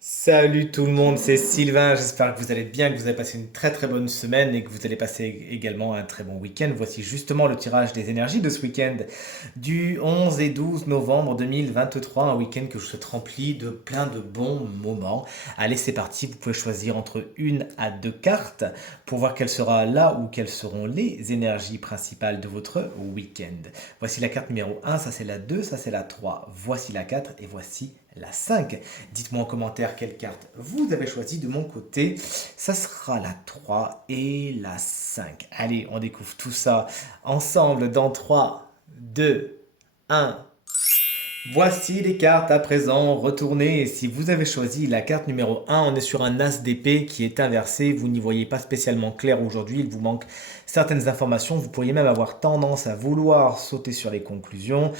Salut tout le monde, c'est Sylvain, j'espère que vous allez bien, que vous avez passé une très très bonne semaine et que vous allez passer également un très bon week-end. Voici justement le tirage des énergies de ce week-end du 11 et 12 novembre 2023, un week-end que je souhaite rempli de plein de bons moments. Allez, c'est parti, vous pouvez choisir entre une à deux cartes pour voir quelle sera là ou quelles seront les énergies principales de votre week-end. Voici la carte numéro un, ça c'est la 2, ça c'est la 3. Voici la 4 et voici la 5. Dites-moi en commentaire quelle carte vous avez choisi. De mon côté, ça sera la 3 et la 5. Allez, on découvre tout ça ensemble dans 3, 2, 1. Voici les cartes à présent retournées. Si vous avez choisi la carte numéro un, on est sur un as d'épée qui est inversé. Vous n'y voyez pas spécialement clair aujourd'hui. Il vous manque certaines informations. Vous pourriez même avoir tendance à vouloir sauter sur les conclusions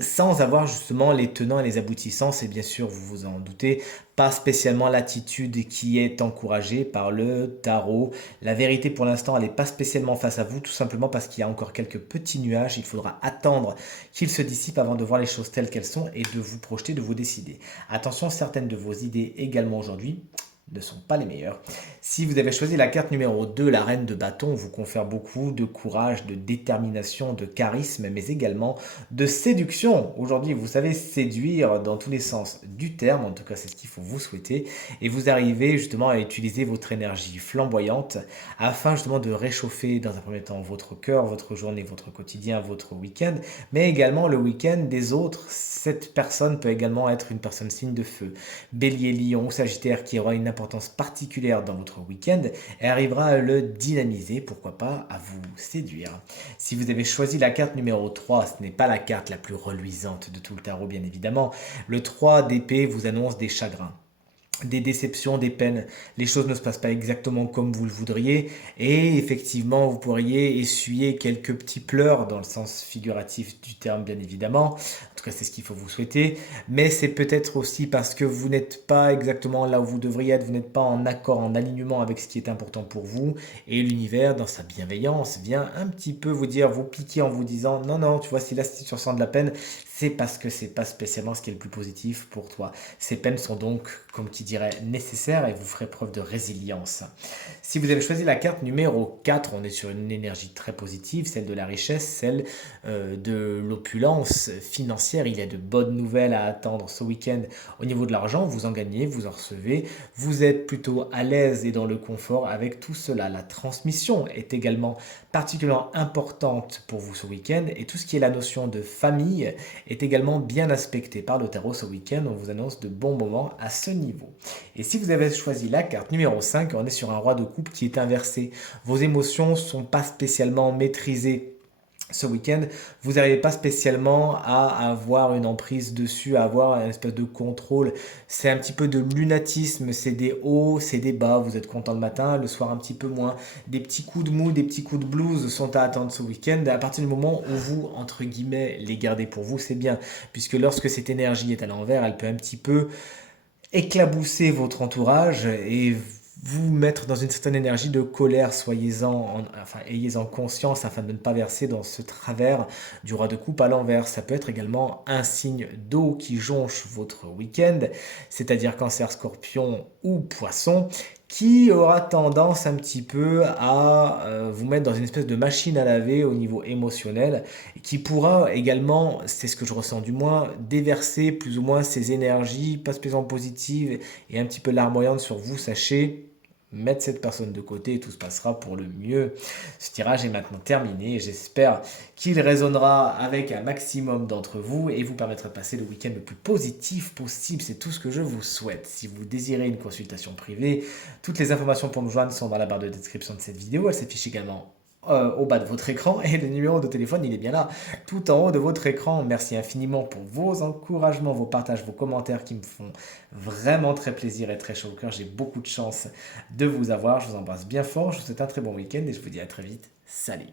sans avoir justement les tenants et les aboutissants. C'est bien sûr, vous vous en doutez, pas spécialement l'attitude qui est encouragée par le tarot. La vérité pour l'instant, elle n'est pas spécialement face à vous, tout simplement parce qu'il y a encore quelques petits nuages. Il faudra attendre qu'ils se dissipent avant de voir les choses telles qu'elles sont et de vous projeter, de vous décider. Attention, certaines de vos idées également aujourd'hui ne sont pas les meilleures. Si vous avez choisi la carte numéro 2, la reine de bâton, on vous confère beaucoup de courage, de détermination, de charisme, mais également de séduction. Aujourd'hui, vous savez séduire dans tous les sens du terme, en tout cas c'est ce qu'il faut vous souhaiter, et vous arrivez justement à utiliser votre énergie flamboyante afin justement de réchauffer dans un premier temps votre cœur, votre journée, votre quotidien, votre week-end, mais également le week-end des autres. Cette personne peut également être une personne signe de feu, Bélier, Lion ou Sagittaire qui aura une importance particulière dans votre week-end et arrivera à le dynamiser, pourquoi pas à vous séduire. Si vous avez choisi la carte numéro 3, ce n'est pas la carte la plus reluisante de tout le tarot bien évidemment. Le 3 d'épée vous annonce des chagrins, des déceptions, des peines. Les choses ne se passent pas exactement comme vous le voudriez et effectivement vous pourriez essuyer quelques petits pleurs dans le sens figuratif du terme bien évidemment. En tout cas c'est ce qu'il faut vous souhaiter. Mais c'est peut-être aussi parce que vous n'êtes pas exactement là où vous devriez être, vous n'êtes pas en accord, en alignement avec ce qui est important pour vous et l'univers dans sa bienveillance vient un petit peu vous dire, vous piquer en vous disant non non tu vois si là si tu ressens de la peine c'est parce que c'est pas spécialement ce qui est le plus positif pour toi. Ces peines sont donc, comme qui dirait, nécessaires et vous ferez preuve de résilience. Si vous avez choisi la carte numéro 4, on est sur une énergie très positive, celle de la richesse, celle de l'opulence financière. Il y a de bonnes nouvelles à attendre ce week-end au niveau de l'argent. Vous en gagnez, vous en recevez. Vous êtes plutôt à l'aise et dans le confort avec tout cela. La transmission est également particulièrement importante pour vous ce week-end et tout ce qui est la notion de famille est également bien aspecté par le tarot ce week-end. On vous annonce de bons moments à ce niveau. Et si vous avez choisi la carte numéro 5, on est sur un roi de coupe qui est inversé. Vos émotions ne sont pas spécialement maîtrisées ce week-end, vous n'arrivez pas spécialement à avoir une emprise dessus, à avoir une espèce de contrôle. C'est un petit peu de lunatisme, c'est des hauts, c'est des bas. Vous êtes content le matin, le soir un petit peu moins. Des petits coups de mou, des petits coups de blues sont à attendre ce week-end. À partir du moment où vous, entre guillemets, les gardez pour vous, c'est bien. Puisque lorsque cette énergie est à l'envers, elle peut un petit peu éclabousser votre entourage et vous mettre dans une certaine énergie de colère, enfin, ayez-en conscience afin de ne pas verser dans ce travers du roi de coupe à l'envers. Ça peut être également un signe d'eau qui jonche votre week-end, c'est-à-dire cancer, scorpion ou poisson, qui aura tendance un petit peu à vous mettre dans une espèce de machine à laver au niveau émotionnel, et qui pourra également, c'est ce que je ressens du moins, déverser plus ou moins ses énergies, pas spécialement positives et un petit peu larmoyantes sur vous. Sachez mettre cette personne de côté et tout se passera pour le mieux. Ce tirage est maintenant terminé. J'espère qu'il résonnera avec un maximum d'entre vous et vous permettra de passer le week-end le plus positif possible. C'est tout ce que je vous souhaite. Si vous désirez une consultation privée, toutes les informations pour me joindre sont dans la barre de description de cette vidéo. Elle s'affiche également au bas de votre écran et le numéro de téléphone il est bien là tout en haut de votre écran. Merci infiniment pour vos encouragements, vos partages, vos commentaires qui me font vraiment très plaisir et très chaud au cœur. J'ai beaucoup de chance de vous avoir, je vous embrasse bien fort, je vous souhaite un très bon week-end et je vous dis à très vite. Salut.